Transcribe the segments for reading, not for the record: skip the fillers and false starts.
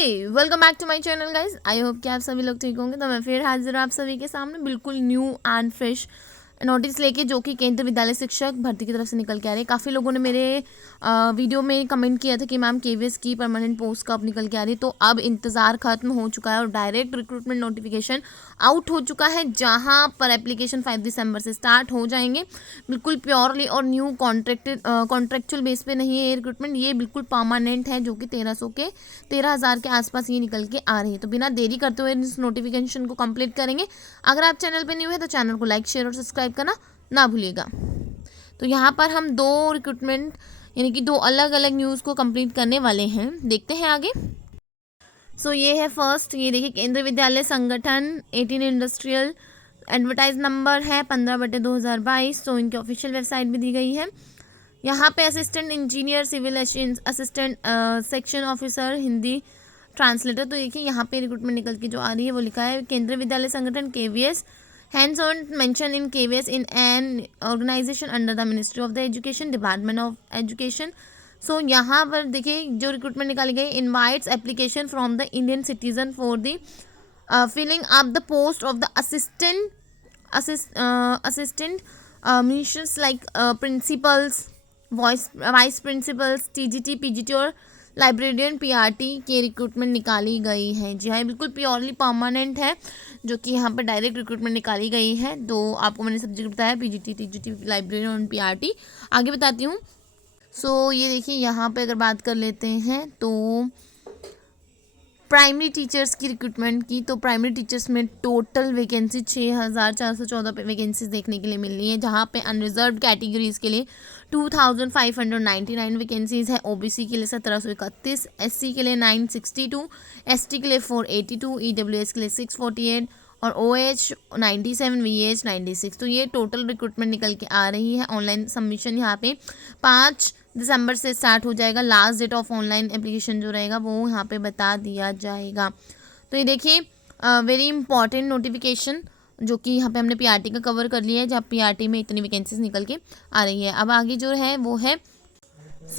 Welcome back to my channel guys. I hope कि आप सभी लोग ठीक होंगे। तो मैं फिर हाजिर हूँ आप सभी के सामने बिल्कुल न्यू एंड फ्रेश नोटिस लेके, जो कि केंद्रीय विद्यालय शिक्षक भर्ती की तरफ से निकल के आ रही है। काफ़ी लोगों ने मेरे वीडियो में कमेंट किया था कि मैम केवीएस की परमानेंट पोस्ट कब निकल के आ रही है। तो अब इंतज़ार खत्म हो चुका है और डायरेक्ट रिक्रूटमेंट नोटिफिकेशन आउट हो चुका है, जहां पर एप्लीकेशन 5 दिसंबर से स्टार्ट हो जाएंगे। बिल्कुल प्योरली और न्यू कॉन्ट्रेक्चुअल बेस पे नहीं है ये रिक्रूटमेंट, ये बिल्कुल परमानेंट है, जो कि 13,000 के आसपास ये निकल के आ रही है। तो बिना देरी करते हुए इस नोटिफिकेशन को कंप्लीट करेंगे। अगर आप चैनल पे न्यू है तो चैनल को लाइक, शेयर और सब्सक्राइब करना ना भूलिएगा। तो यहाँ पर हम दो रिक्रूटमेंट यानी कि दो अलग अलग न्यूज़ को कंप्लीट करने वाले हैं। देखते हैं आगे। ये है फर्स्ट, ये देखिए केंद्रीय विद्यालय संगठन 18 इंडस्ट्रियल, एडवर्टाइज नंबर है 15/2022। इनकी ऑफिशियल वेबसाइट भी दी गई है। यहाँ पे assistant engineer civil assistant section officer Hindi translator. तो देखिए यहाँ पे रिक्रूटमेंट निकल के जो आ रही है वो लिखा है Kendriya Vidyalaya Sangathan KVS, hands on mention in KVS in an organisation under the ministry of the education, department of education. यहाँ पर देखिए जो रिक्रूटमेंट निकाली गई, invites application from the Indian citizen for the filling up the post of the assistant ministers like principals, vice principals, TGT, PGT और librarian PRT के recruitment निकाली गई है। जी हाँ, बिल्कुल प्योरली परमानेंट है, जो कि यहाँ पर डायरेक्ट रिक्रूटमेंट निकाली गई है। तो आपको मैंने सब्जेक्ट बताया पीजीटी, टीजीटी, लाइब्रेरियन और पीआरटी। आगे बताती हूँ। ये देखिए यहाँ पे अगर बात कर लेते हैं तो प्राइमरी टीचर्स की रिक्रूटमेंट की, तो प्राइमरी टीचर्स में टोटल वैकेंसी 6,414 वैकेंसीज देखने के लिए मिल रही है, जहाँ पे अनरिजर्व कैटेगरीज के लिए 2,599 वैकेंसीज है, ओबीसी के लिए 1,731, एससी के लिए 962, एसटी के लिए 482, ईडब्ल्यूएस के लिए 648 और ओएच 97, वीएच 96। तो ये टोटल रिक्रूटमेंट निकल के आ रही है। ऑनलाइन सबमिशन यहाँ पे 5 दिसंबर से स्टार्ट हो जाएगा। Last date of online application जो रहेगा वो यहाँ पे बता दिया जाएगा। तो ये देखिए वेरी इंपॉर्टेंट नोटिफिकेशन, जो कि यहाँ पे हमने पीआरटी का कवर कर लिया है, जहाँ पीआरटी में इतनी वैकेंसीज निकल के आ रही है। अब आगे जो है वो है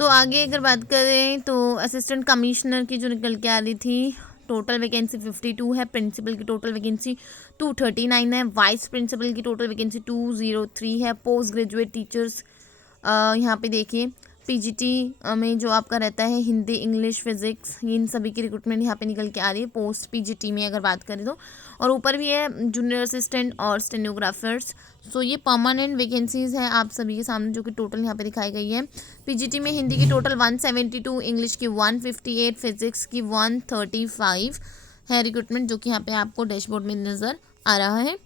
आगे अगर बात करें तो असिस्टेंट कमिश्नर की जो निकल के आ रही थी, टोटल वैकेंसी 52 है, प्रिंसिपल की टोटल वैकेंसी 239 है, वाइस प्रिंसिपल की टोटल वैकेंसी 203 है, पोस्ट ग्रेजुएट टीचर्स यहाँ पे देखिए पीजीटी में जो आपका रहता है हिंदी, इंग्लिश, फिजिक्स, इन सभी की रिक्रूटमेंट यहाँ पे निकल के आ रही है पोस्ट पीजीटी में अगर बात करें तो। और ऊपर भी है जूनियर असिस्टेंट और स्टेनोग्राफर्स। ये परमानेंट वैकेंसीज हैं आप सभी के सामने, जो कि टोटल यहाँ पे दिखाई गई है। पीजीटी में हिंदी की टोटल 172, इंग्लिश की 158, फिजिक्स की 135 है रिक्रूटमेंट, जो कि यहाँ पे आपको डैशबोर्ड में नज़र आ रहा है।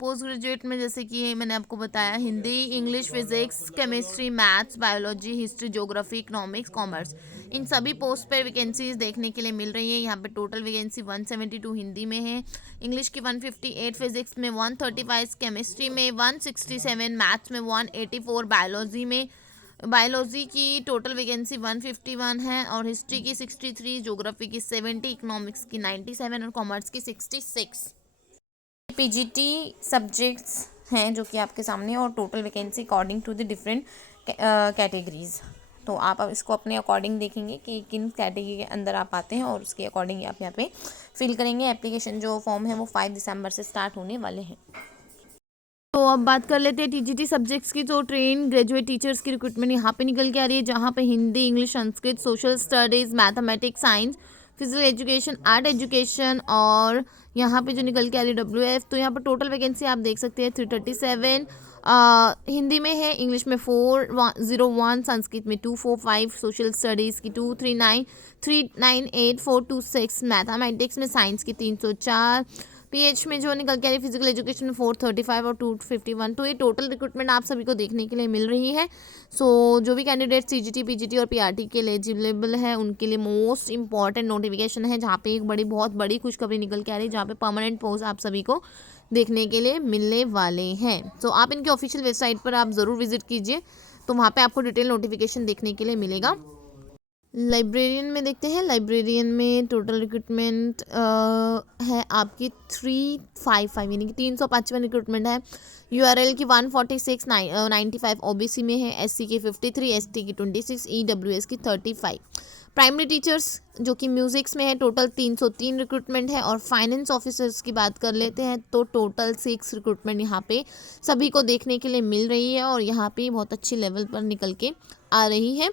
पोस्ट ग्रेजुएट में जैसे कि मैंने आपको बताया Hindi, English, physics, chemistry, maths, biology, history, geography, economics, commerce, इन सभी पोस्ट पर वैकेंसीज देखने के लिए मिल रही है। यहाँ पे टोटल वैकेंसी 172 हिंदी में है, इंग्लिश की 158, फिजिक्स में 135, केमिस्ट्री में 167, मैथ्स में 184, बायोलॉजी की टोटल वैकेंसी 151 है और हिस्ट्री की 63, ज्योग्राफी की 70, इकोनॉमिक्स की 97 और कॉमर्स की 66। पीजीटी सब्जेक्ट्स हैं जो कि आपके सामने, और total vacancy according to the different categories. तो आप अब इसको अपने अकॉर्डिंग देखेंगे कि किन कैटेगरी के अंदर आप आते हैं और उसके अकॉर्डिंग आप यहाँ पे फिल करेंगे। एप्लीकेशन जो फॉर्म है वो 5 दिसंबर से स्टार्ट होने वाले हैं। तो अब बात कर लेते हैं टीजीटी सब्जेक्ट्स की। तो ट्रेन ग्रेजुएट टीचर्स की रिक्रूटमेंट यहाँ पे निकल के आ रही है, जहाँ पे Hindi, English, Sanskrit, social studies, mathematics, science, physical education, art education और यहाँ पे जो निकल के आ रही है डब्ल्यूएफ। तो यहाँ पर टोटल वैकेंसी आप देख सकते हैं 337 हिंदी में है, इंग्लिश में 401, संस्कृत में 245, सोशल स्टडीज़ की 239, 398, 426, मैथमेटिक्स में, साइंस की 304, पीएच में जो निकल के आ रही फिजिकल एजुकेशन में 435 और 251। तो ये टोटल रिक्रूटमेंट आप सभी को देखने के लिए मिल रही है। जो भी कैंडिडेट सीजीटी, पीजीटी और पीआरटी के लिए एलिजिबल है उनके लिए मोस्ट इंपॉर्टेंट नोटिफिकेशन है, जहाँ पे एक बहुत बड़ी खुशखबरी निकल के आ रही है, जहाँ पे परमानेंट पोस्ट आप सभी को देखने के लिए मिलने वाले हैं। आप इनकी ऑफिशियल वेबसाइट पर आप ज़रूर विजिट कीजिए, तो वहाँ पर आपको डिटेल नोटिफिकेशन देखने के लिए मिलेगा। लाइब्रेरियन में देखते हैं। लाइब्रेरियन में टोटल रिक्रूटमेंट है आपकी 355 यानी कि 355 रिक्रूटमेंट है। यूआरएल की 146, 95 ओबीसी में है, एससी की 53, एसटी की 26, ईडब्ल्यूएस की 35। प्राइमरी टीचर्स जो कि म्यूज़िक्स में है टोटल 303 रिक्रूटमेंट है। और फाइनेंस ऑफिसर्स की बात कर लेते हैं तो टोटल 6 रिक्रूटमेंट यहाँ पे सभी को देखने के लिए मिल रही है और यहाँ पे बहुत अच्छे लेवल पर निकल के आ रही है।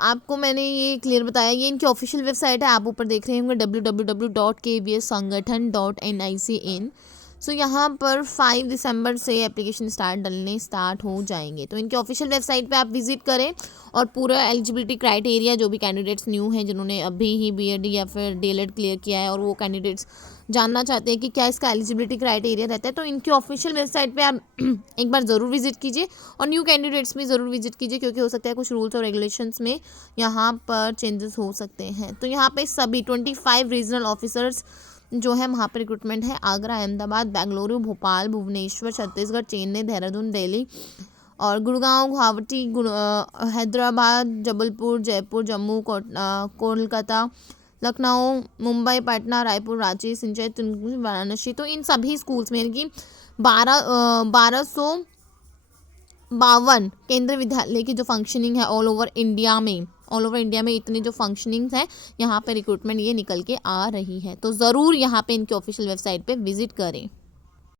आपको मैंने ये क्लियर बताया, ये इनकी ऑफिशियल वेबसाइट है, आप ऊपर देख रहे होंगे www.kvssangathan.nic.in। यहाँ पर 5 दिसंबर से एप्लीकेशन डलने स्टार्ट हो जाएंगे। तो इनके ऑफिशियल वेबसाइट पे आप विजिट करें और पूरा एलिजिबिलिटी क्राइटेरिया जो भी कैंडिडेट्स न्यू हैं जिन्होंने अभी ही बीएड या फिर डीएलएड क्लियर किया है और वो कैंडिडेट्स जानना चाहते हैं कि क्या इसका एलिजिबिलिटी क्राइटेरिया रहता है, तो इनकी ऑफिशियल वेबसाइट पे आप एक बार ज़रूर विजिट कीजिए और न्यू कैंडिडेट्स भी ज़रूर विजिट कीजिए, क्योंकि हो सकता है कुछ रूल्स और रेगुलेशंस में यहाँ पर चेंजेस हो सकते हैं। तो यहाँ पे सभी 25 रीजनल ऑफिसर्स जो है वहाँ पर रिक्रूटमेंट है। आगरा, अहमदाबाद, बेंगलुरु, भोपाल, भुवनेश्वर, छत्तीसगढ़, चेन्नई, देहरादून, दिल्ली और गुड़गांव, गुवाहाटी, हैदराबाद, जबलपुर, जयपुर, जम्मू, कोलकाता, लखनऊ, मुंबई, पटना, रायपुर, रांची, सिंचाई, वाराणसी। तो इन सभी स्कूल्स में यानी कि 1252 केंद्रीय विद्यालय की जो फंक्शनिंग है ऑल ओवर इंडिया में इतनी जो फंक्शनिंग्स है यहाँ पे रिक्रूटमेंट ये निकल के आ रही है। तो ज़रूर यहाँ पे इनकी ऑफिशियल वेबसाइट पे विजिट करें।